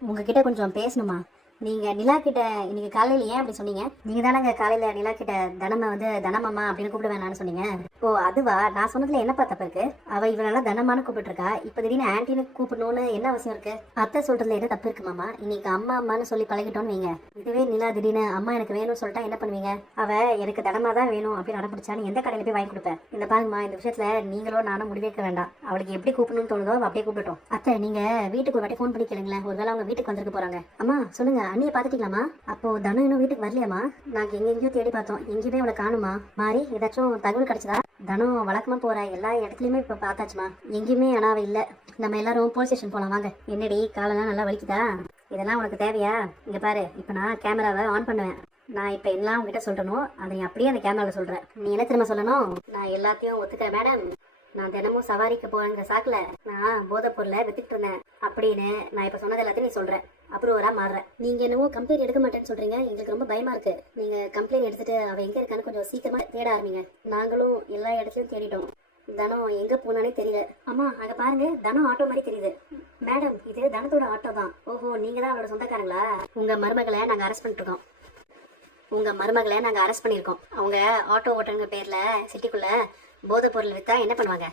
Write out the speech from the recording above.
உங்ககிட்ட கொஞ்சம் பேசணுமா? நீங்க நிலா கிட்ட இன்னைக்கு காலையில ஏன் அப்படி சொன்னீங்க? நீங்க தானங்க காலையில நிலா கிட்ட தனம வந்து தனமாமா அப்படின்னு கூப்பிட வேணாம்னு சொன்னீங்க. ஓ அதுவா? நான் சொன்னதுல என்ன தப்பு இருக்கு? அவ இவனால தனமானு கூப்பிட்டு இருக்கா இப்ப திடீர்னு ஆன்டினு கூப்பிடணும்னு என்ன அவசியம் இருக்கு? அத்தை சொல்றதுல என்ன தப்பு இருக்கு மாமா? இன்னைக்கு அம்மா அம்மான்னு சொல்லி பழகிட்டோன்னு வைங்க. இதுவே நிலா திடீர்னு அம்மா எனக்கு வேணும்னு சொல்லிட்டா என்ன பண்ணுவீங்க? அவ எனக்கு தனமா தான் வேணும் அப்படின்னு அடம்பிடிச்சா எந்த கடையில போய் வாங்கி கொடுப்பேன் இந்த பாருங்கம்மா இந்த விஷயத்துல நீங்களோ நானும் முடிவேக்க வேண்டாம். அவளுக்கு எப்படி கூப்பிடணும்னு தோணுதோ அப்படியே கூப்பிட்டோம் அத்தை நீங்க வீட்டுக்கு ஒரு வாட்டி ஃபோன் பண்ணி கேளுங்களேன். ஒருவேளை அவங்க வீட்டுக்கு வந்திருக்க போறாங்க. அம்மா சொல்லுங்க. அண்ணியை பார்த்துட்டீங்களாம்மா? அப்போ தனு இன்னும் வீட்டுக்கு வரலையாம்மா? நாங்கள் எங்க எங்கேயோ தேடி பார்த்தோம். எங்கேயுமே அவளை காணுமா மாறி ஏதாச்சும் தகவல் கிடைச்சதா? தனம் வழக்கமாக போகிற எல்லா இடத்துலையுமே இப்போ பார்த்தாச்சுமா எங்கேயுமே ஆனால் அவள் இல்லை. நம்ம எல்லாரும் போலீஸ் ஸ்டேஷன் போகலாம் வாங்க. என்னடி காலெல்லாம் நல்லா வலிக்குதா? இதெல்லாம் உனக்கு தேவையா? இங்கே பாரு இப்போ நான் கேமராவை ஆன் பண்ணுவேன். நான் இப்போ எல்லாம் உங்ககிட்ட சொல்கிறனோ அதை அப்படியே அந்த கேமராவில் சொல்கிறேன் நீ என்ன திரும்ப சொல்லணும்? நான் எல்லாத்தையும் ஒத்துக்கிறேன் மேடம் நான் தினமும் சவாரிக்கு போகிற சாக்குல. நான் போதை பொருளை வித்துக்கிட்டு இருந்தேன். அப்படின்னு நான் இப்ப சொன்னது எல்லாத்தையும் நீ சொல்ற. அப்ரூவரா மாறுறேன் நீங்க என்னவோ கம்ப்ளைண்ட் எடுக்க மாட்டேன்னு சொல்றீங்க. எங்களுக்கு ரொம்ப பயமா இருக்கு. நீங்க கம்ப்ளைண்ட் எடுத்துட்டு அவ எங்க இருக்கான்னு கொஞ்சம் சீக்கிரமா தேட ஆரம்பிங்க. நாங்களும் எல்லா இடத்துலயும் தேடிட்டோம். தனம் எங்க போனானே தெரியல. அம்மா அங்க பாருங்க. தனம் ஆட்டோ மாதிரி தெரியுது. மேடம் இது தனத்தோட ஆட்டோ தான். ஓஹோ நீங்க தான் அவளோட சொந்தக்காரங்களா? உங்க மருமகளை நாங்க அரெஸ்ட் பண்ணிட்டு இருக்கோம். உங்க மருமகளை நாங்க அரெஸ்ட் பண்ணியிருக்கோம். அவங்க ஆட்டோ ஓட்டுறங்க பேர்ல சிட்டிக்குள்ள போதைப் பொருள் வித்தா என்ன பண்ணுவாங்க?